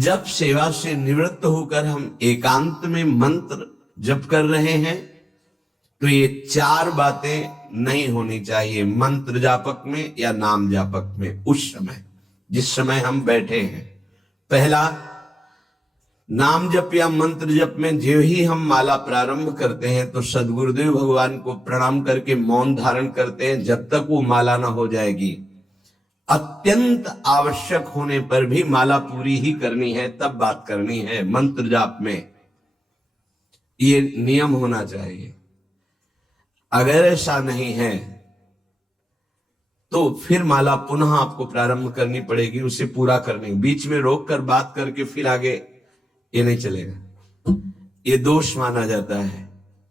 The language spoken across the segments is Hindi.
जब सेवा से निवृत्त होकर हम एकांत में मंत्र जप कर रहे हैं तो ये चार बातें नहीं होनी चाहिए मंत्र जापक में या नाम जापक में। उस समय जिस समय हम बैठे हैं, पहला, नाम जप या मंत्र जप में जो ही हम माला प्रारंभ करते हैं तो सदगुरुदेव भगवान को प्रणाम करके मौन धारण करते हैं जब तक वो माला ना हो जाएगी। अत्यंत आवश्यक होने पर भी माला पूरी ही करनी है, तब बात करनी है मंत्र जाप में। ये नियम होना चाहिए। अगर ऐसा नहीं है तो फिर माला पुनः आपको प्रारंभ करनी पड़ेगी, उसे पूरा करने। बीच में रोक कर बात करके फिर आगे, ये नहीं चलेगा, ये दोष माना जाता है।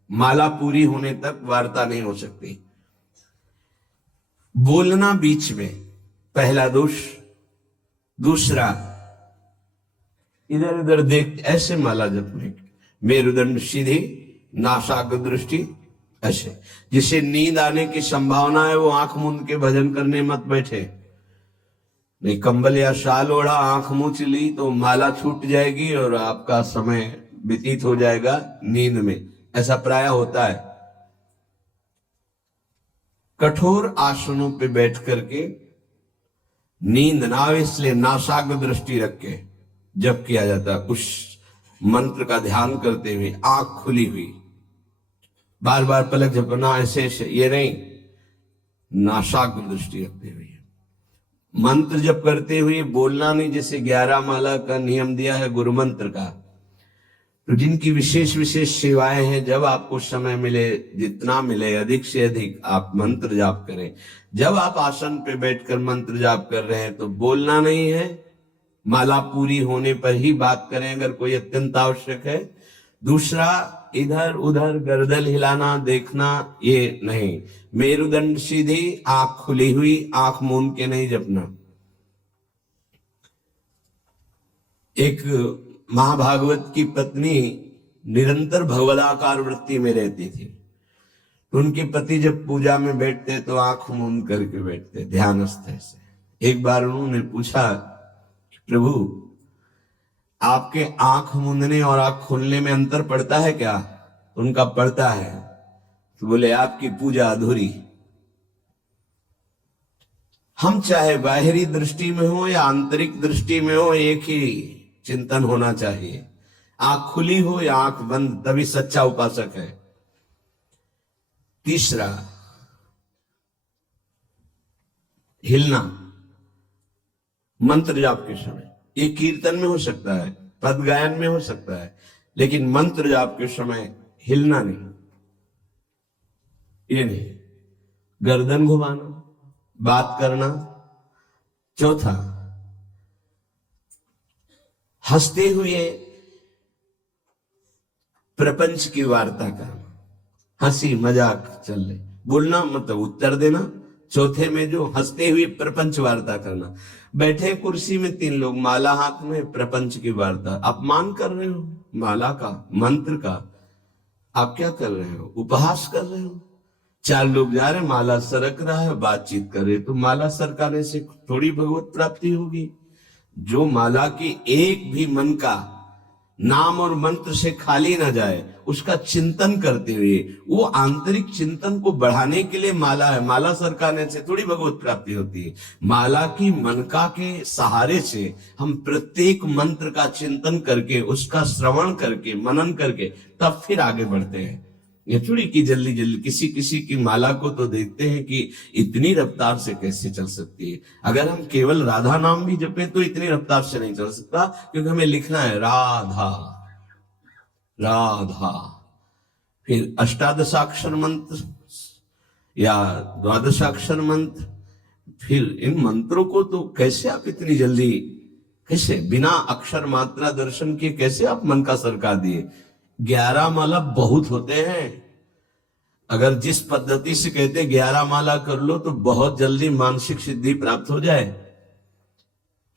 माला पूरी होने तक वार्ता नहीं हो सकती। बोलना बीच में, पहला दोष। दूसरा, इधर उधर देख ऐसे माला जपने, मेरुदंड सीधी, नासाग्र दृष्टि ऐसे। जिसे नींद आने की संभावना है वो आंख मूंद के भजन करने मत बैठे। नहीं, कंबल या शाल ओढ़ा, आंख मूंद ली तो माला छूट जाएगी और आपका समय व्यतीत हो जाएगा नींद में। ऐसा प्राय होता है। कठोर आसनों पे बैठ करके नींद ना आवे इसलिए नासाग्र दृष्टि रख के जप किया जाता है। उस मंत्र का ध्यान करते हुए आंख खुली हुई, बार बार पलक झपकना ऐसे ऐसे, ये नहीं, नासाग्र दृष्टि रखते हुए मंत्र जप करते हुए बोलना नहीं। जैसे 11 माला का नियम दिया है गुरु मंत्र का, तो जिनकी विशेष विशेष सेवाएं हैं, जब आपको समय मिले, जितना मिले अधिक से अधिक आप मंत्र जाप करें। जब आप आसन पे बैठकर मंत्र जाप कर रहे हैं तो बोलना नहीं है, माला पूरी होने पर ही बात करें अगर कोई अत्यंत आवश्यक है। दूसरा, इधर उधर गर्दन हिलाना, देखना, ये नहीं। मेरुदंड सीधी, आंख खुली हुई, आंख मूंद के नहीं जपना। एक महाभागवत की पत्नी निरंतर भगवदाकार वृत्ति में रहती थी। उनके पति जब पूजा में बैठते तो आंख मूंद करके बैठते, ध्यानस्थ से। एक बार उन्होंने पूछा, प्रभु आपके आंख मूंदने और आंख खोलने में अंतर पड़ता है क्या? उनका पड़ता है। तो बोले आपकी पूजा अधूरी। हम चाहे बाहरी दृष्टि में हो या आंतरिक दृष्टि में हो, एक ही चिंतन होना चाहिए। आंख खुली हो या आंख बंद, तभी सच्चा उपासक है। तीसरा, हिलना मंत्र जाप के समय। ये कीर्तन में हो सकता है, पद गायन में हो सकता है, लेकिन मंत्र जाप के समय हिलना नहीं, ये नहीं। गर्दन घुमाना, बात करना। चौथा, हंसते हुए प्रपंच की वार्ता करना, हंसी मजाक चल रही, बोलना मतलब उत्तर देना। चौथे में जो हंसते हुए प्रपंच वार्ता करना। बैठे कुर्सी में 3 लोग, माला हाथ में, प्रपंच की वार्ता। अपमान कर रहे हो माला का, मंत्र का। आप क्या कर रहे हो? उपहास कर रहे हो। 4 लोग जा रहे, माला सरक रहा है, बातचीत कर रहे, तो माला सरकाने से थोड़ी भगवत प्राप्ति होगी। जो माला की एक भी मन का नाम और मंत्र से खाली ना जाए, उसका चिंतन करते हुए, वो आंतरिक चिंतन को बढ़ाने के लिए माला है। माला सरकाने से थोड़ी भगवत प्राप्ति होती है। माला की मनका के सहारे से हम प्रत्येक मंत्र का चिंतन करके, उसका श्रवण करके, मनन करके, तब फिर आगे बढ़ते हैं। ये थोड़ी कि जल्दी जल्दी किसी किसी की माला को तो देखते हैं कि इतनी रफ्तार से कैसे चल सकती है। अगर हम केवल राधा नाम भी जपें तो इतनी रफ्तार से नहीं चल सकता, क्योंकि हमें लिखना है राधा राधा। फिर अष्टादशाक्षर मंत्र या 12 मंत्र। फिर इन मंत्रों को तो कैसे आप इतनी जल्दी, कैसे बिना अक्षर मात्रा दर्शन किए कैसे आप मन का सरका दिए? 11 माला बहुत होते हैं। अगर जिस पद्धति से कहते 11 माला कर लो तो बहुत जल्दी मानसिक सिद्धि प्राप्त हो जाए।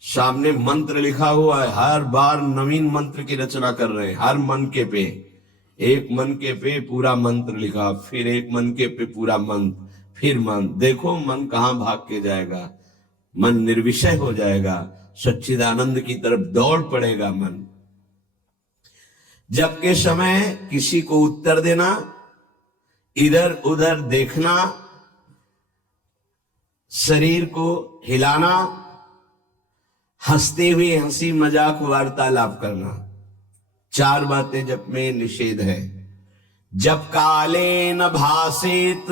सामने मंत्र लिखा हुआ है, हर बार नवीन मंत्र की रचना कर रहे हैं। हर मनके पे, एक मनके पे पूरा मंत्र लिखा, फिर एक मनके पे पूरा मंत्र, फिर मन। देखो मन कहां भाग के जाएगा, मन निर्विषय हो जाएगा। सच्चिदानंद की तरफ दौड़ पड़ेगा मन। जब के समय किसी को उत्तर देना, इधर उधर देखना, शरीर को हिलाना, हंसते हुए हंसी मजाक वार्तालाप करना, 4 बातें जब में निषेध है। जब काले न भासेत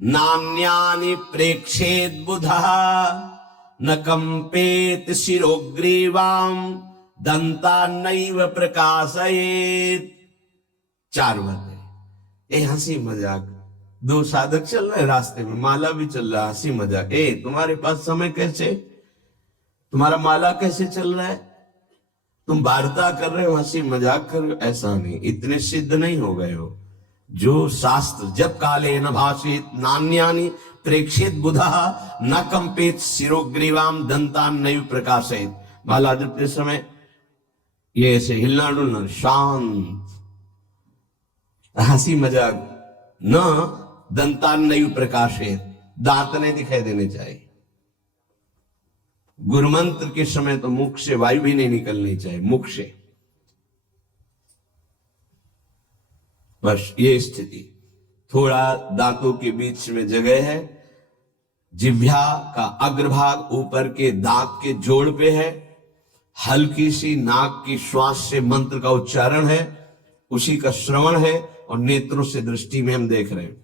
नान्यानि प्रेक्षेत बुधः न कंपेत शिरोग्रीवाम दंता नैव प्रकाशयेत। 4 बातें। ए हंसी मजाक, 2 साधक चल रहे रास्ते में, माला भी चल रहा, हंसी मजाक। तुम्हारे पास समय कैसे, तुम्हारा माला कैसे चल रहा है, तुम वार्ता कर रहे हो, हंसी मजाक कर रहे हो, ऐसा नहीं, इतने सिद्ध नहीं हो गए हो। जो शास्त्र जब काले न भाषित नान्यानि प्रेक्षित बुधा न कंपित शिरोग्रीवाम दंतान नैव प्रकाशित। माला जपते समय ये ऐसे हिलना डुलना, शांत, हंसी मजाक, न दंतान नैव प्रकाशित, दांत नहीं दिखाई देने चाहिए। गुरुमंत्र के समय तो मुख से वायु भी नहीं निकलनी चाहिए, मुख से। बस ये स्थिति, थोड़ा दांतों के बीच में जगह है, जिह्वा का अग्रभाग ऊपर के दांत के जोड़ पे है, हल्की सी नाक की श्वास से मंत्र का उच्चारण है, उसी का श्रवण है, और नेत्रों से दृष्टि में हम देख रहे हैं।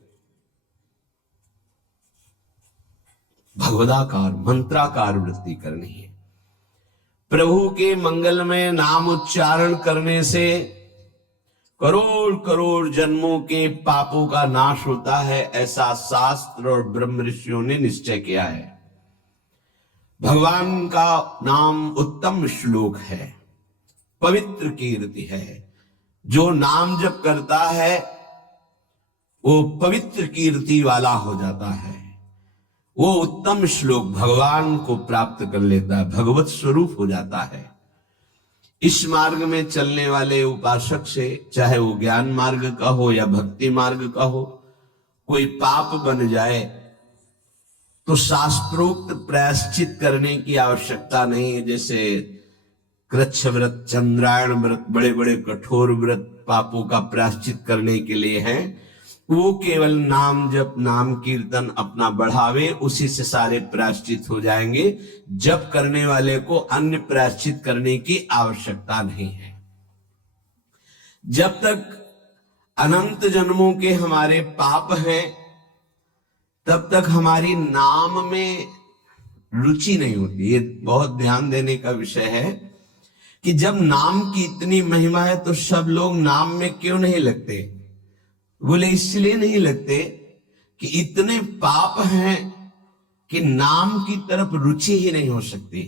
भगवदाकार मंत्राकार वृत्ति करनी है। प्रभु के मंगलमय नाम उच्चारण करने से करोड़ करोड़ जन्मों के पापों का नाश होता है, ऐसा शास्त्र और ब्रह्म ऋषियों ने निश्चय किया है। भगवान का नाम उत्तम श्लोक है, पवित्र कीर्ति है। जो नाम जप करता है वो पवित्र कीर्ति वाला हो जाता है, वो उत्तम श्लोक भगवान को प्राप्त कर लेता है, भगवत स्वरूप हो जाता है। इस मार्ग में चलने वाले उपासक से, चाहे वो ज्ञान मार्ग का हो या भक्ति मार्ग का हो, कोई पाप बन जाए तो शास्त्रोक्त प्रायश्चित करने की आवश्यकता नहीं है। जैसे कृच्छ व्रत, चंद्रायण व्रत, बड़े बड़े कठोर व्रत पापों का प्रायश्चित करने के लिए हैं, वो केवल नाम जप, नाम कीर्तन अपना बढ़ावे, उसी से सारे प्रायश्चित हो जाएंगे। जप करने वाले को अन्य प्रायश्चित करने की आवश्यकता नहीं है। जब तक अनंत जन्मों के हमारे पाप हैं, तब तक हमारी नाम में रुचि नहीं होती। ये बहुत ध्यान देने का विषय है कि जब नाम की इतनी महिमा है तो सब लोग नाम में क्यों नहीं लगते? बोले इसलिए नहीं लगते कि इतने पाप हैं कि नाम की तरफ रुचि ही नहीं हो सकती।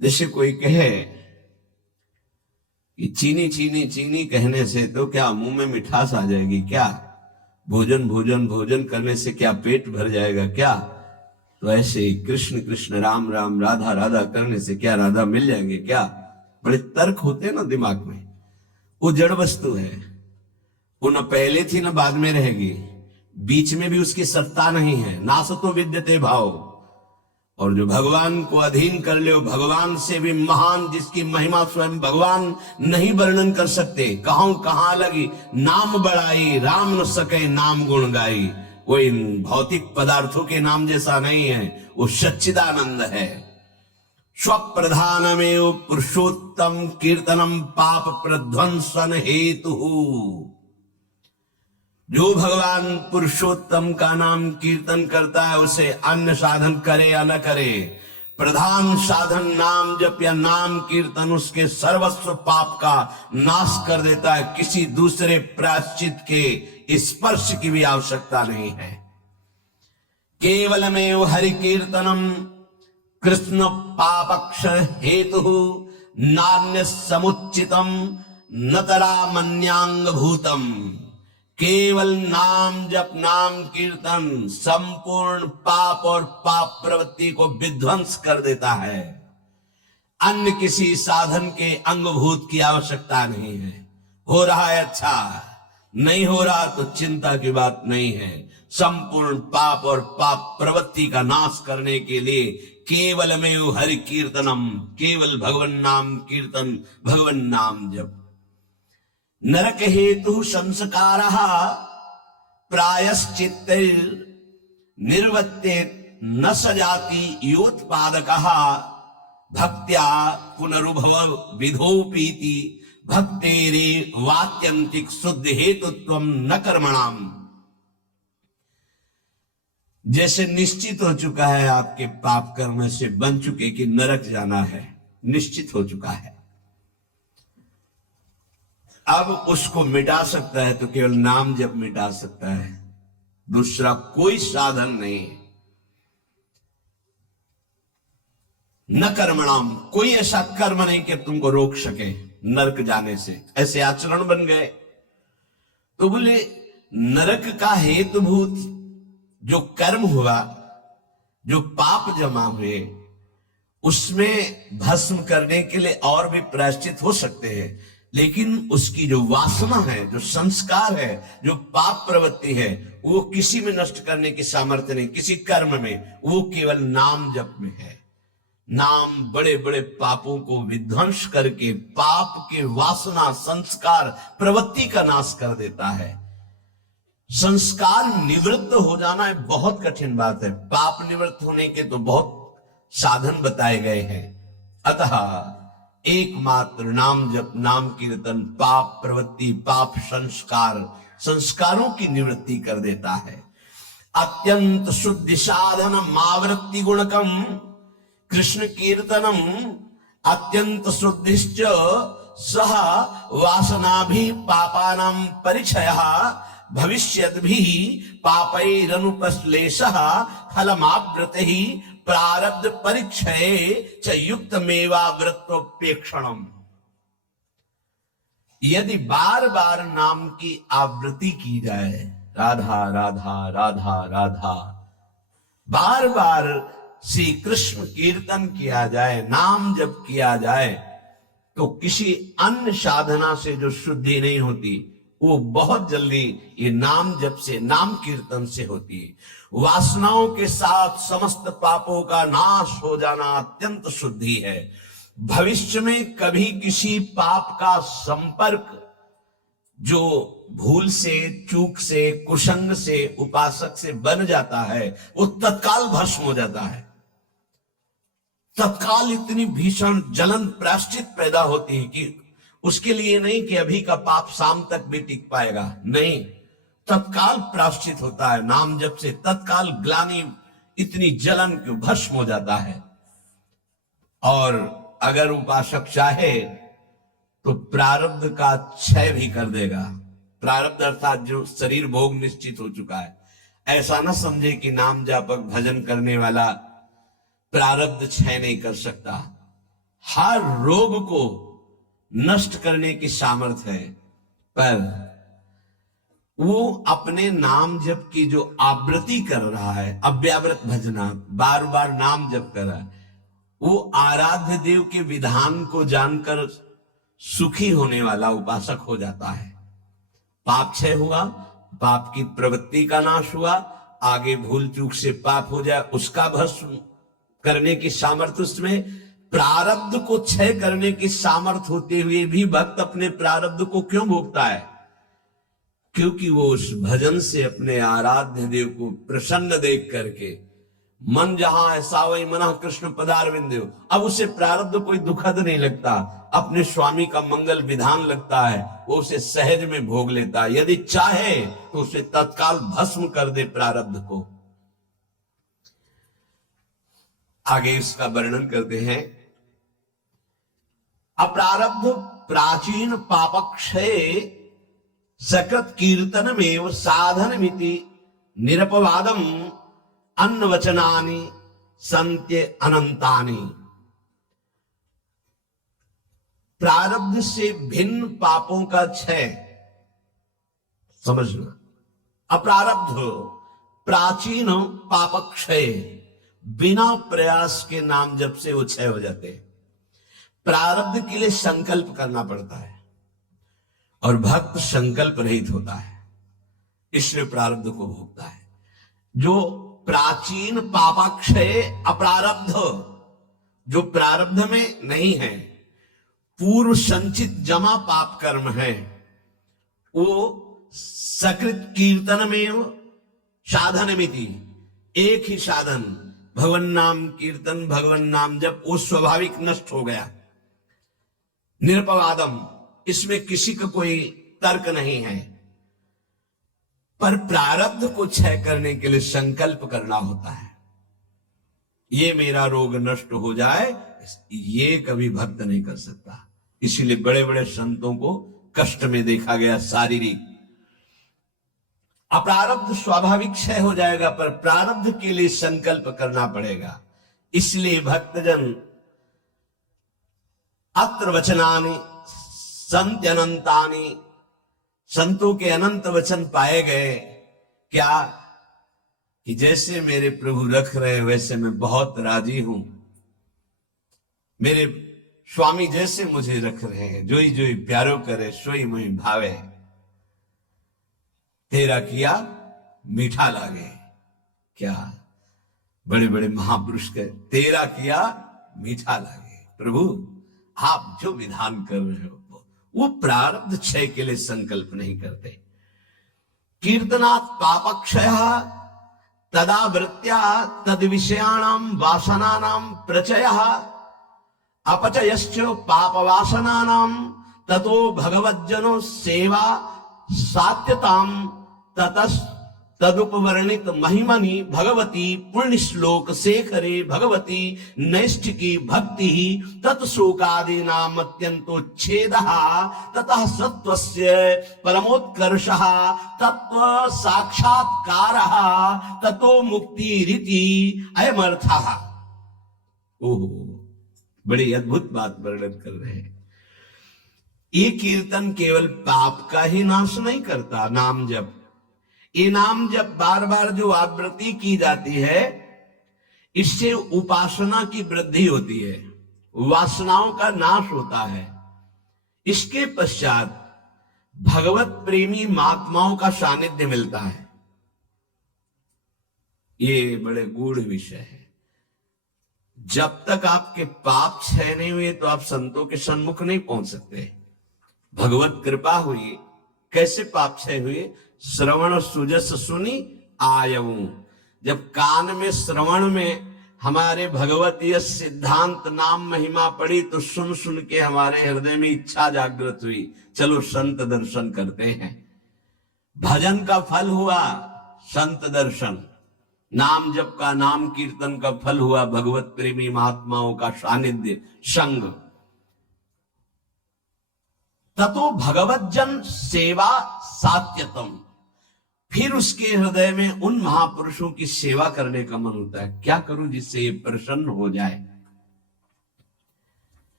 जैसे कोई कहे कि चीनी चीनी चीनी कहने से तो क्या मुंह में मिठास आ जाएगी क्या? भोजन भोजन भोजन करने से क्या पेट भर जाएगा क्या? तो ऐसे ही कृष्ण कृष्ण राम राम राधा राधा करने से क्या राधा मिल जाएंगे क्या? बड़े तर्क होते हैं ना दिमाग में। वो जड़ वस्तु है, वो न पहले थी न बाद में रहेगी, बीच में भी उसकी सत्ता नहीं है। नासतो विद्यते भाव। और जो भगवान को अधीन कर ले, भगवान से भी महान, जिसकी महिमा स्वयं भगवान नहीं वर्णन कर सकते। कहूं कहां लगी नाम बड़ाई, राम न सके नाम गुण गाई। वो इन भौतिक पदार्थों के नाम जैसा नहीं है, वो सच्चिदानंद है। स्वप्रधानमेव पुरुषोत्तम कीर्तनम पाप प्रध्वंसन हेतु। जो भगवान पुरुषोत्तम का नाम कीर्तन करता है, उसे अन्य साधन करे या न करे, प्रधान साधन नाम जप या नाम कीर्तन उसके सर्वस्व पाप का नाश कर देता है। किसी दूसरे प्रायश्चित के स्पर्श की भी आवश्यकता नहीं है। केवलमेव हरि कीर्तनम कृष्ण पापक्ष हेतु नान्य समुचितम नतरा मन्यांग भूतम। केवल नाम जप नाम कीर्तन संपूर्ण पाप और पाप प्रवृत्ति को विध्वंस कर देता है। अन्य किसी साधन के अंगभूत की आवश्यकता नहीं है। हो रहा है अच्छा, नहीं हो रहा तो चिंता की बात नहीं है। संपूर्ण पाप और पाप प्रवृत्ति का नाश करने के लिए केवलमेव हरि कीर्तनम, केवल भगवन नाम कीर्तन, भगवन नाम जप। नरक हेतु संस्कारः प्रायश्चित्त निर्वत्ते न सजाति योत्पादकः भक्त्या पुनरुभव विधोपीति भक्तेरे वात्यंतिक शुद्ध हेतुत्वम न कर्मणाम। जैसे निश्चित हो चुका है आपके पाप कर्म से बन चुके कि नरक जाना है, निश्चित हो चुका है, अब उसको मिटा सकता है तो केवल नाम जप मिटा सकता है, दूसरा कोई साधन नहीं है। न कर्मणाम, कोई ऐसा कर्म नहीं कि तुमको रोक सके नरक जाने से, ऐसे आचरण बन गए। तो बोले नरक का हेतुभूत जो कर्म हुआ, जो पाप जमा हुए, उसमें भस्म करने के लिए और भी प्रायश्चित हो सकते हैं, लेकिन उसकी जो वासना है, जो संस्कार है, जो पाप प्रवृत्ति है, वो किसी में नष्ट करने की सामर्थ्य नहीं, किसी कर्म में, वो केवल नाम जप में है। नाम बड़े बड़े पापों को विध्वंस करके पाप के वासना, संस्कार, प्रवृत्ति का नाश कर देता है। संस्कार निवृत्त हो जाना एक बहुत कठिन बात है, पाप निवृत्त होने के तो बहुत साधन बताए गए हैं। अतः एकमात्र नाम जप, नाम कीर्तन पाप प्रवृत्ति, पाप संस्कार, संस्कारों की निवृत्ति कर देता है। अत्यंत शुद्धि साधनम आवृत्ति गुणकम कृष्ण कीर्तनम अत्यंत शुद्धिश्च सह वासना भी पापानां परिचयः भविष्यद् भी पापैरनुपश्लेषः फलमावृतिः प्रारब्ध परिक्षये च युक्तमेवावृत्तोपेक्षणम्। यदि बार बार नाम की आवृत्ति की जाए, राधा राधा राधा राधा, बार बार श्री कृष्ण कीर्तन किया जाए, नाम जप किया जाए, तो किसी अन्य साधना से जो शुद्धि नहीं होती वो बहुत जल्दी ये नाम जप से, नाम कीर्तन से होती है। वासनाओं के साथ समस्त पापों का नाश हो जाना अत्यंत शुद्धि है। भविष्य में कभी किसी पाप का संपर्क जो भूल से, चूक से, कुसंग से, उपासक से बन जाता है, वो तत्काल भस्म हो जाता है। तत्काल इतनी भीषण जलन प्रायश्चित पैदा होती है कि उसके लिए नहीं कि अभी का पाप शाम तक भी टिक पाएगा, नहीं, तत्काल प्रायश्चित होता है। नाम जप से तत्काल ग्लानि, इतनी जलन क्यों, भस्म हो जाता है। और अगर उपासक चाहे तो प्रारब्ध का क्षय भी कर देगा। प्रारब्ध अर्थात जो शरीर भोग निश्चित हो चुका है, ऐसा ना समझे कि नाम जापक भजन करने वाला प्रारब्ध क्षय नहीं कर सकता। हर रोग को नष्ट करने की सामर्थ्य है, पर वो अपने नाम जप की जो आवृत्ति कर रहा है, अव्यावृत भजना, बार बार नाम जप कर रहा है, वो आराध्य देव के विधान को जानकर सुखी होने वाला उपासक हो जाता है। पाप क्षय हुआ, पाप की प्रवृत्ति का नाश हुआ, आगे भूल चूक से पाप हो जाए उसका भस्म करने की सामर्थ्य उसमें, प्रारब्ध को क्षय करने की सामर्थ्य होते हुए भी भक्त अपने प्रारब्ध को क्यों भोगता है? क्योंकि वो उस भजन से अपने आराध्य देव को प्रसन्न देख करके, मन जहां है सावई मना कृष्ण पदारविंद, अब उसे प्रारब्ध कोई दुखद नहीं लगता, अपने स्वामी का मंगल विधान लगता है, वो उसे सहज में भोग लेता है। यदि चाहे तो उसे तत्काल भस्म कर दे प्रारब्ध को। आगे इसका वर्णन करते हैं। अप्रारब्ध प्राचीन पापक्षय सकृत कीर्तनमेव साधनमिति निरपवादम अन्नवचनानि संत्य अनंतानि। प्रारब्ध से भिन्न पापों का क्षय समझना। अप्रारब्ध प्राचीन पापक्षय, बिना प्रयास के नाम जप से वो क्षय हो जाते हैं। प्रारब्ध के लिए संकल्प करना पड़ता है और भक्त संकल्प रहित होता है, इसलिए प्रारब्ध को भोगता है। जो प्राचीन पापाक्षय अप्रारब्ध, जो प्रारब्ध में नहीं है, पूर्व संचित जमा पाप कर्म है, वो सकृत कीर्तन में साधन मिति, एक ही साधन भगवन नाम कीर्तन, भगवन नाम जब वो स्वाभाविक नष्ट हो गया। निरपवादम, इसमें किसी का कोई तर्क नहीं है, पर प्रारब्ध को क्षय करने के लिए संकल्प करना होता है। ये मेरा रोग नष्ट हो जाए, ये कभी भक्त नहीं कर सकता। इसीलिए बड़े बड़े संतों को कष्ट में देखा गया। शारीरिक अप्रारब्ध स्वाभाविक क्षय हो जाएगा, पर प्रारब्ध के लिए संकल्प करना पड़ेगा। इसलिए भक्तजन अत्र वचनानि संत्यनंतानि, संतों के अनंत वचन पाए गए। क्या कि जैसे मेरे प्रभु रख रहे वैसे मैं बहुत राजी हूं, मेरे स्वामी जैसे मुझे रख रहे हैं, जोई जोई प्यारो करे सोई मुई भावे, तेरा किया मीठा लागे। क्या बड़े बड़े महापुरुष के तेरा किया मीठा लागे। प्रभु आप जो विधान कर रहे हो वो प्रारब्ध क्षय के लिए संकल्प नहीं करते। कीर्तनात् पापक्षय तदा वृत्त्या तद विषयाणाम वासनानाम प्रचयः अपचयश्च पाप वासनानाम ततो भगवज्जनो सेवा सात्यताम तदुपवर्णित महिमनि भगवती पुण्य श्लोक शेखरे भगवती नैष्ठिकी भक्ति तत्शोकादि नाम अत्यंतोच्छेद ततः सत्वस्य परमोत्कर्षः तत्व साक्षात्कारः ततो मुक्ति रीति अयमर्थः। ओह, बड़ी अद्भुत बात वर्णन कर रहे हैं। ये कीर्तन केवल पाप का ही नाश नहीं करता, नाम जप, ये नाम जप बार बार जो आवृत्ति की जाती है, इससे उपासना की वृद्धि होती है, वासनाओं का नाश होता है। इसके पश्चात भगवत प्रेमी महात्माओं का सानिध्य मिलता है। ये बड़े गूढ़ विषय है। जब तक आपके पाप क्षय नहीं हुए तो आप संतों के सन्मुख नहीं पहुंच सकते। भगवत कृपा हुई, कैसे पाप क्षय हुए? श्रवण सुजस सुनी आयऊ, जब कान में श्रवण में हमारे भगवतीय सिद्धांत नाम महिमा पड़ी तो सुन सुन के हमारे हृदय में इच्छा जागृत हुई, चलो संत दर्शन करते हैं। भजन का फल हुआ संत दर्शन, नाम जप का, नाम कीर्तन का फल हुआ भगवत प्रेमी महात्माओं का सानिध्य संग। ततो भगवज्जन सेवा सात्यतम, फिर उसके हृदय में उन महापुरुषों की सेवा करने का मन होता है। क्या करूं जिससे ये प्रसन्न हो जाए?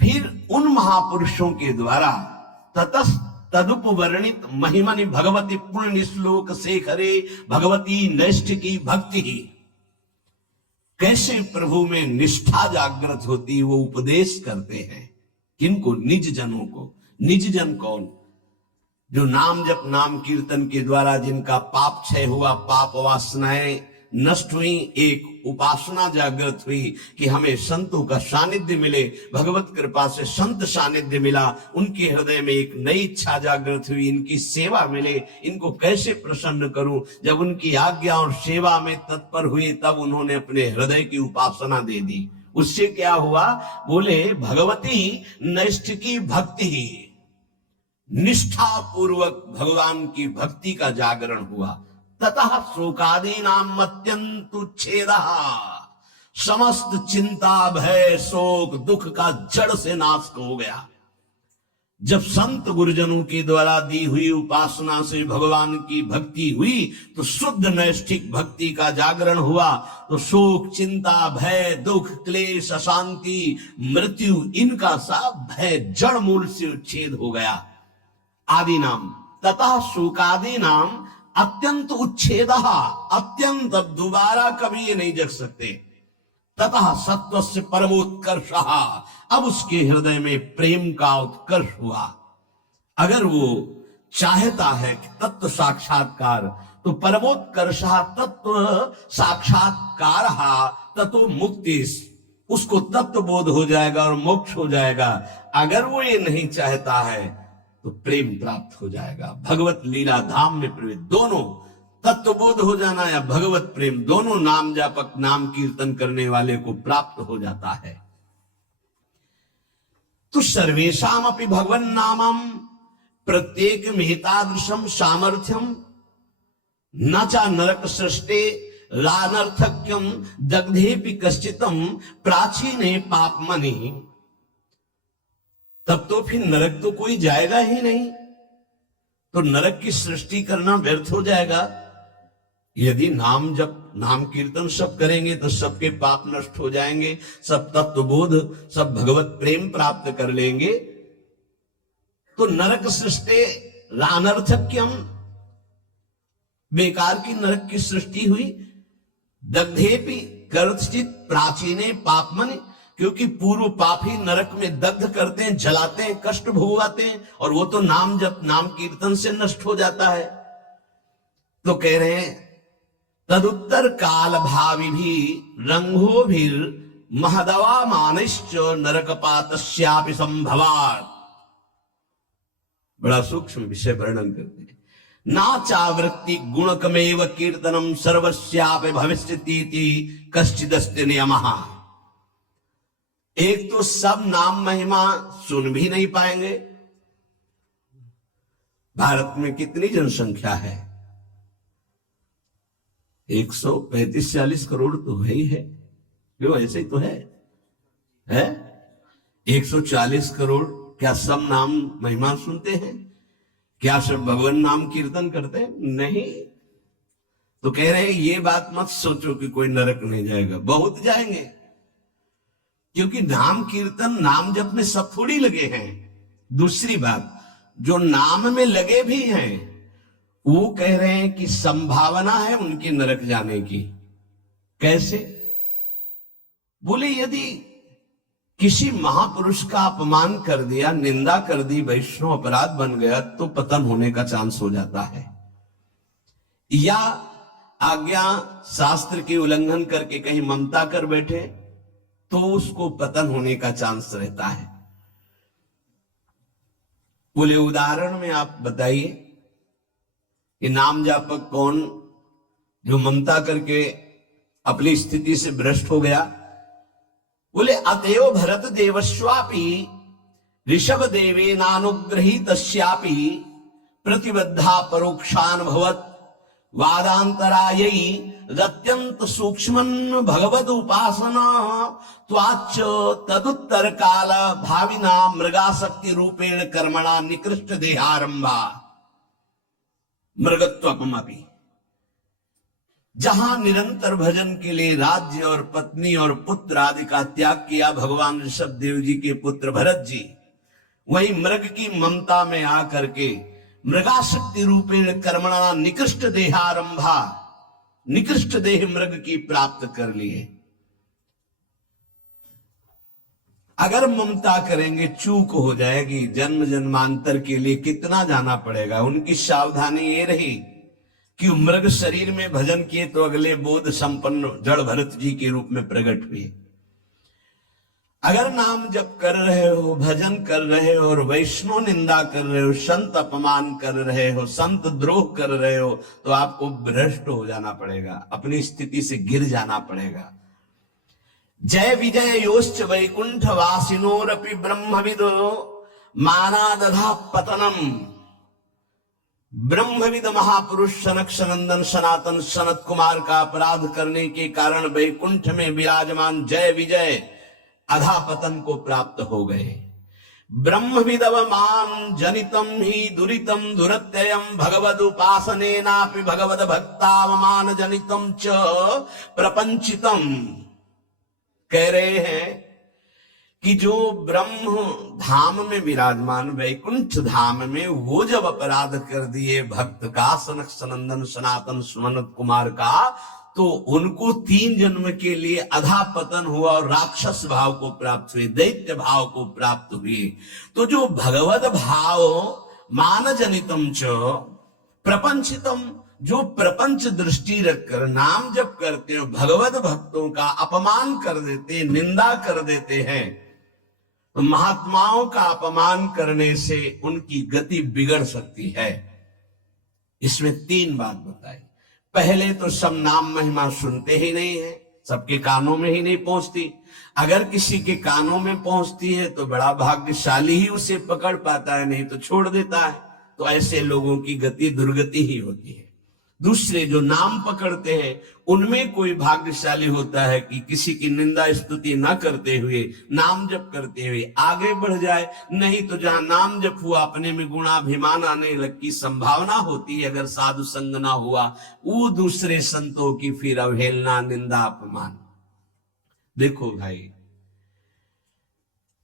फिर उन महापुरुषों के द्वारा ततस तदुपवर्णित महिमनि भगवती पुण्य श्लोक शेखरे भगवती नैष्ठिकी भक्ति, कैसे प्रभु में निष्ठा जागृत होती वो उपदेश करते हैं। किनको? निज जनों को। निज जन कौन? जो नाम जप नाम कीर्तन के द्वारा जिनका पाप क्षय हुआ, पाप वासनाएं नष्ट हुई, एक उपासना जागृत हुई कि हमें संतों का सानिध्य मिले, भगवत कृपा से संत सानिध्य मिला, उनके हृदय में एक नई इच्छा जागृत हुई, इनकी सेवा मिले, इनको कैसे प्रसन्न करूं। जब उनकी आज्ञा और सेवा में तत्पर हुए तब उन्होंने अपने हृदय की उपासना दे दी। उससे क्या हुआ? बोले भगवती नैष्ठिकी भक्ति, निष्ठा पूर्वक भगवान की भक्ति का जागरण हुआ। ततः शोकादि नाम अत्यंत उच्छेद, समस्त चिंता भय शोक दुख का जड़ से नाश हो गया। जब संत गुरुजनों के द्वारा दी हुई उपासना से भगवान की भक्ति हुई तो शुद्ध नैष्ठिक भक्ति का जागरण हुआ, तो शोक चिंता भय दुख क्लेश अशांति मृत्यु इनका सब भय जड़ मूल से उच्छेद हो गया। आदि नाम तथा शोकादि नाम अत्यंत उच्छेद, अत्यंत, अब दोबारा कभी ये नहीं जग सकते। तथा सत्व से परमोत्कर्ष, अब उसके हृदय में प्रेम का उत्कर्ष हुआ। अगर वो चाहता है कि तत्व साक्षात्कार तो परमोत्कर्षा तत्व साक्षात्कार तत्व मुक्ति, उसको तत्व बोध हो जाएगा और मोक्ष हो जाएगा। अगर वो ये नहीं चाहता है तो प्रेम प्राप्त हो जाएगा, भगवत लीला धाम में प्रवेश। दोनों तत्व बोध हो जाना या भगवत प्रेम, दोनों नाम जापक नाम कीर्तन करने वाले को प्राप्त हो जाता है। तो सर्वेशाम अपि भगवन नामम प्रत्येक मेहतादृशम सामर्थ्यम न चा नरक सृष्टे रानर्थक्यम दग्धेपि कश्चितम प्राचीने पापमनि। तब तो फिर नरक तो कोई जाएगा ही नहीं, तो नरक की सृष्टि करना व्यर्थ हो जाएगा। यदि नाम जप नाम कीर्तन सब करेंगे तो सबके पाप नष्ट हो जाएंगे, सब तत्वबोध सब भगवत प्रेम प्राप्त कर लेंगे। तो नरक सृष्टि रानर्थक्यम, बेकार की नरक की सृष्टि हुई। दग्धेपि कर्तचित प्राचीने पापमनि, क्योंकि पूर्व पापी नरक में दग्ध करते हैं, जलाते हैं, कष्ट भोगाते हैं, और वो तो नाम जप नाम कीर्तन से नष्ट हो जाता है। तो कह रहे हैं तदुत्तर काल भावी भी रंगो भी महदवा मानिश्च नरकपातस्यापि संभवात्। बड़ा सूक्ष्म विषय वर्णन करते हैं। ना चावृत्ति गुणकमेव कीर्तनम सर्वस्यापि भविष्यतीति कश्चिदस्ति नियमः। एक तो सब नाम महिमा सुन भी नहीं पाएंगे। भारत में कितनी जनसंख्या है? 135-40 करोड़ तो है ही है। क्यों, ऐसे ही तो है 140 करोड़। क्या सब नाम महिमा सुनते हैं? क्या सब भगवान नाम कीर्तन करते हैं? नहीं। तो कह रहे हैं ये बात मत सोचो कि कोई नरक नहीं जाएगा, बहुत जाएंगे। क्योंकि नाम कीर्तन नाम जप में सब थोड़ी लगे हैं। दूसरी बात, जो नाम में लगे भी हैं वो कह रहे हैं कि संभावना है उनके नरक जाने की। कैसे? बोले यदि किसी महापुरुष का अपमान कर दिया, निंदा कर दी, वैष्णव अपराध बन गया तो पतन होने का चांस हो जाता है। या आज्ञा शास्त्र की उल्लंघन करके कहीं ममता कर बैठे तो उसको पतन होने का चांस रहता है। बोले उदाहरण में आप बताइए कि नाम जापक कौन जो ममता करके अपनी स्थिति से भ्रष्ट हो गया? बोले अतएव भरत देवस्वापि ऋषभ देवे नानुग्रहीतस्यापि प्रतिबद्धा परोक्षानुभवत् वादांतरायै रत्यंत सूक्ष्मन् भगवद उपासना त्वाच्च तदुत्तर काल भाविना मृगासक्ति रूपेण कर्मणा निकृष्ट देहारंभा मृगत्वमपि। जहां निरंतर भजन के लिए राज्य और पत्नी और पुत्र आदि का त्याग किया भगवान ऋषभ देव जी के पुत्र भरत जी, वही मृग की ममता में आकर के मृगाशक्ति रूपेण कर्मणा निकृष्ट देहारंभा, निकृष्ट देह मृग की प्राप्त कर लिए। अगर ममता करेंगे चूक हो जाएगी, जन्म जन्मांतर के लिए कितना जाना पड़ेगा। उनकी सावधानी ये रही कि मृग शरीर में भजन किए तो अगले बोध संपन्न जड़ भरत जी के रूप में प्रकट हुए। अगर नाम जप कर रहे हो, भजन कर रहे हो और वैष्णव निंदा कर रहे हो, संत अपमान कर रहे हो, संत द्रोह कर रहे हो, तो आपको भ्रष्ट हो जाना पड़ेगा, अपनी स्थिति से गिर जाना पड़ेगा। जय विजय योश्च वैकुंठ वासिनोरपि ब्रह्मविदो मानादधा पतनम। ब्रह्मविद महापुरुष सनक सनंदन सनातन सनत कुमार का अपराध करने के कारण वैकुंठ में विराजमान जय विजय अधापतन को प्राप्त हो गए। ब्रह्मविदवमान जनितम ही दुरितम दुरत्ययम भगवद उपासनेनापि भगवद भक्तावमान जनितम च प्रपंचितम। कह रहे हैं कि जो ब्रह्म धाम में विराजमान वैकुंठ धाम में वो जब अपराध कर दिए भक्त का, सनक सनंदन सनातन सुमनत कुमार का, तो उनको 3 जन्म के लिए अधापतन हुआ और राक्षस भाव को प्राप्त हुए, दैत्य भाव को प्राप्त हुए। तो जो भगवद भाव मान जनितम च प्रपंचितम, जो प्रपंच दृष्टि रखकर नाम जप करते हो, भगवत भक्तों का अपमान कर देते, निंदा कर देते हैं, तो महात्माओं का अपमान करने से उनकी गति बिगड़ सकती है। इसमें 3 बात बताई। पहले तो सब नाम महिमा सुनते ही नहीं है, सबके कानों में ही नहीं पहुंचती। अगर किसी के कानों में पहुंचती है तो बड़ा भाग्यशाली ही उसे पकड़ पाता है, नहीं तो छोड़ देता है। तो ऐसे लोगों की गति दुर्गति ही होती है। दूसरे जो नाम पकड़ते हैं उनमें कोई भाग्यशाली होता है कि किसी की निंदा स्तुति ना करते हुए, नाम जप करते हुए आगे बढ़ जाए। नहीं तो जहां नाम जप हुआ अपने में गुणाभिमान आने की संभावना होती है, अगर साधु संग ना हुआ, वो दूसरे संतों की फिर अवहेलना, निंदा, अपमान। देखो भाई,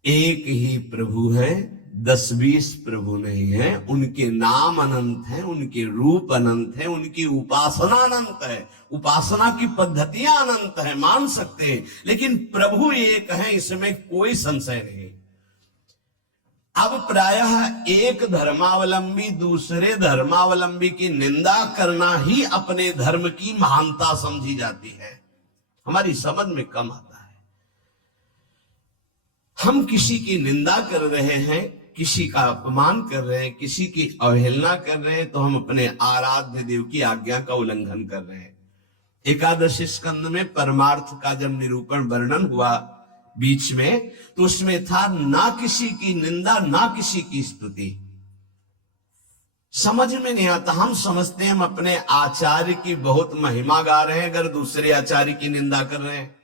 एक ही प्रभु है, 10-20 प्रभु नहीं है। उनके नाम अनंत हैं, उनके रूप अनंत हैं, उनकी उपासना अनंत है, उपासना की पद्धतियां अनंत है, मान सकते हैं। लेकिन प्रभु एक है, इसमें कोई संशय नहीं। अब प्रायः एक धर्मावलंबी दूसरे धर्मावलंबी की निंदा करना ही अपने धर्म की महानता समझी जाती है। हमारी समझ में कम आता है। हम किसी की निंदा कर रहे हैं, किसी का अपमान कर रहे हैं, किसी की अवहेलना कर रहे हैं, तो हम अपने आराध्य देव की आज्ञा का उल्लंघन कर रहे हैं। एकादश स्कंद में परमार्थ का जब निरूपण वर्णन हुआ बीच में, तो उसमें था ना किसी की निंदा, ना किसी की स्तुति। समझ में नहीं आता। हम समझते हैं हम अपने आचार्य की बहुत महिमा गा रहे हैं, अगर दूसरे आचार्य की निंदा कर रहे हैं,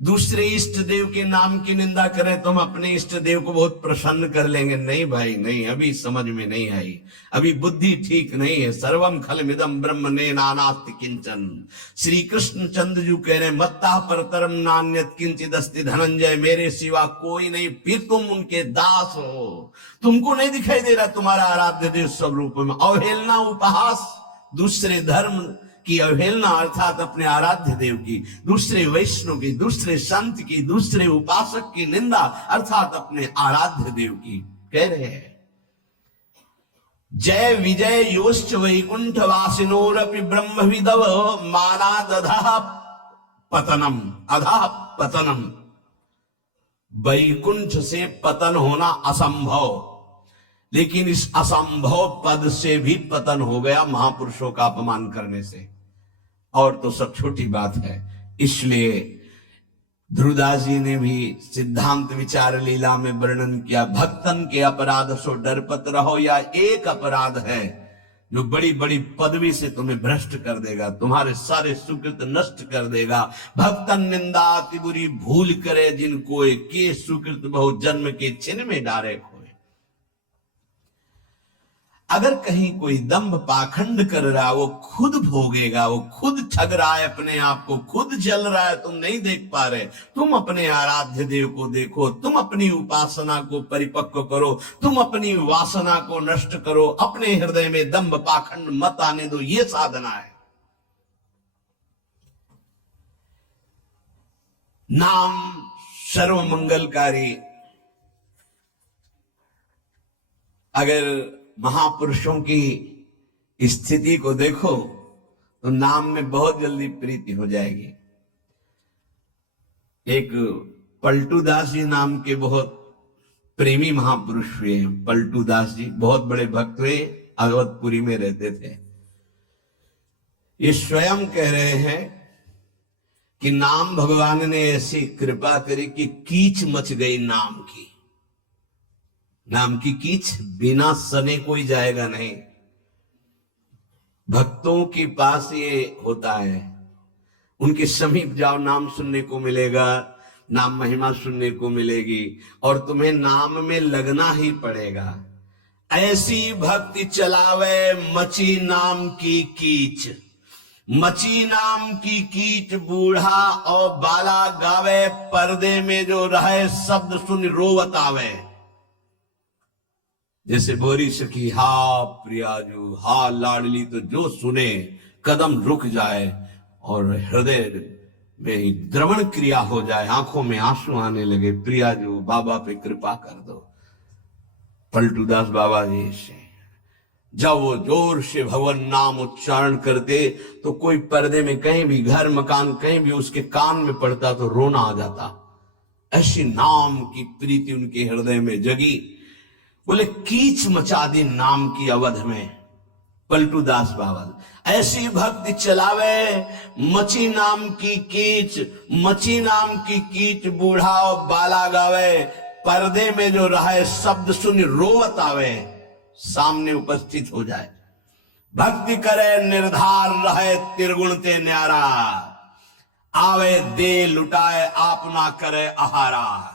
दूसरे इष्ट देव के नाम की निंदा करें तो हम अपने इष्ट देव को बहुत प्रसन्न कर लेंगे। नहीं भाई नहीं, अभी समझ में नहीं आई, अभी बुद्धि ठीक नहीं है। सर्वम खलमिदं ब्रह्म ने नानास्ति किंचन। श्री कृष्ण चंद्र जी कह रहे मत्ता परतरम नान्यत किंचित अस्ति धनंजय, मेरे सिवा कोई नहीं। फिर तुम उनके दास हो, तुमको नहीं दिखाई दे रहा तुम्हारा आराध्य देव स्वरूप में। अवहेलना, उपहास, दूसरे धर्म की अवहेलना अर्थात अपने आराध्य देव की, दूसरे वैष्णव की, दूसरे संत की, दूसरे उपासक की निंदा अर्थात अपने आराध्य देव की कह रहे हैं। जय विजय योश्च वैकुंठ वासिनोरपि ब्रह्मविदव मानादधः पतनम, अधः पतनम। वैकुंठ से पतन होना असंभव, लेकिन इस असंभव पद से भी पतन हो गया महापुरुषों का अपमान करने से। और तो सब छोटी बात है। इसलिए ध्रुवदास जी ने भी सिद्धांत विचार लीला में वर्णन किया, भक्तन के अपराध सो डरपत रहो। या एक अपराध है जो बड़ी बड़ी पदवी से तुम्हें भ्रष्ट कर देगा, तुम्हारे सारे सुकृत नष्ट कर देगा। भक्तन निंदा अति बुरी भूल करे, जिनको के सुकृत बहु जन्म के छिन में डारे खोए। अगर कहीं कोई दंभ पाखंड कर रहा, वो खुद भोगेगा, वो खुद ठग रहा है अपने आप को, खुद जल रहा है, तुम नहीं देख पा रहे। तुम अपने आराध्य देव को देखो, तुम अपनी उपासना को परिपक्व करो, तुम अपनी वासना को नष्ट करो, अपने हृदय में दंभ पाखंड मत आने दो। ये साधना है। नाम सर्व मंगलकारी। अगर महापुरुषों की स्थिति को देखो तो नाम में बहुत जल्दी प्रीति हो जाएगी। एक पलटू दास जी नाम के बहुत प्रेमी महापुरुष हुए हैं। पलटू दास जी बहुत बड़े भक्त हुए, अवधपुरी में रहते थे। ये स्वयं कह रहे हैं कि नाम भगवान ने ऐसी कृपा करी कि कीच मच गई नाम की। नाम की कीच बिना सने कोई जाएगा नहीं। भक्तों के पास ये होता है, उनके समीप जाओ, नाम सुनने को मिलेगा, नाम महिमा सुनने को मिलेगी, और तुम्हें नाम में लगना ही पड़ेगा। ऐसी भक्ति चलावे मची नाम की कीच, मची नाम की कीच बूढ़ा और बाला गावे, पर्दे में जो रहे शब्द सुन रोवत आवे। जैसे बोरी सखी हा प्रियाजू, हा लाडली, तो जो सुने कदम रुक जाए और हृदय में द्रवण क्रिया हो जाए, आंखों में आंसू आने लगे। प्रियाजू बाबा पे कृपा कर दो। पलटूदास बाबा जी से जब वो जोर से भगवान नाम उच्चारण करते तो कोई पर्दे में कहीं भी, घर मकान कहीं भी उसके कान में पड़ता तो रोना आ जाता। ऐसी नाम की प्रीति उनके हृदय में जगी। बोले कीच मचा दी नाम की अवध में, पलटू दास बावल ऐसी भक्ति चलावे, मची नाम की कीच, मची नाम की कीच बूढ़ा और बाला गावे, पर्दे में जो रहे शब्द सुन रोवत आवे, सामने उपस्थित हो जाए। भक्ति करे निर्धार रहे त्रिगुण ते न्यारा, आवे दे लुटाए आप ना करे आहारा।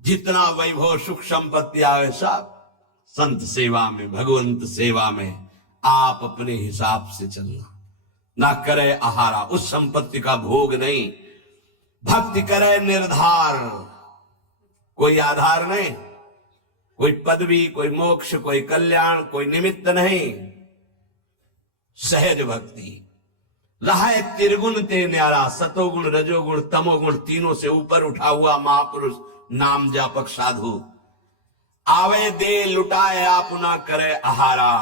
जितना वैभव सुख संपत्ति आवे सब संत सेवा में, भगवंत सेवा में आप अपने हिसाब से चलना, ना करे आहारा, उस संपत्ति का भोग नहीं। भक्ति करे निर्धार, कोई आधार नहीं, कोई पदवी, कोई मोक्ष, कोई कल्याण, कोई निमित्त नहीं। सहज भक्ति रहे त्रिगुण ते न्यारा, सतोगुण रजोगुण तमोगुण तीनों से ऊपर उठा हुआ महापुरुष नाम जापक साधु। आवे दे लुटाए आप ना करे आहारा,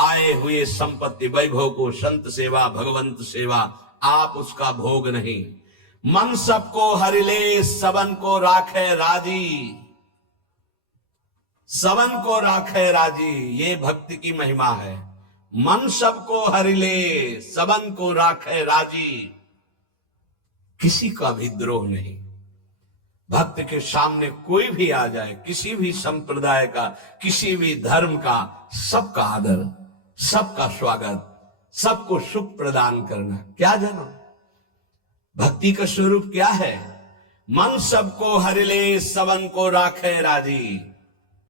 आए हुए संपत्ति वैभव को संत सेवा भगवंत सेवा आप उसका भोग नहीं। मन सबको हरिले सबन को राखे राजी, सबन को राखे राजी, ये भक्ति की महिमा है। मन सबको हरिले सबन को राखे राजी, किसी का भी द्रोह नहीं। भक्त के सामने कोई भी आ जाए, किसी भी संप्रदाय का, किसी भी धर्म का, सबका आदर, सबका स्वागत, सबको सुख प्रदान करना। क्या जानो भक्ति का स्वरूप क्या है? मन सबको हरिले सबन को राखे राजी।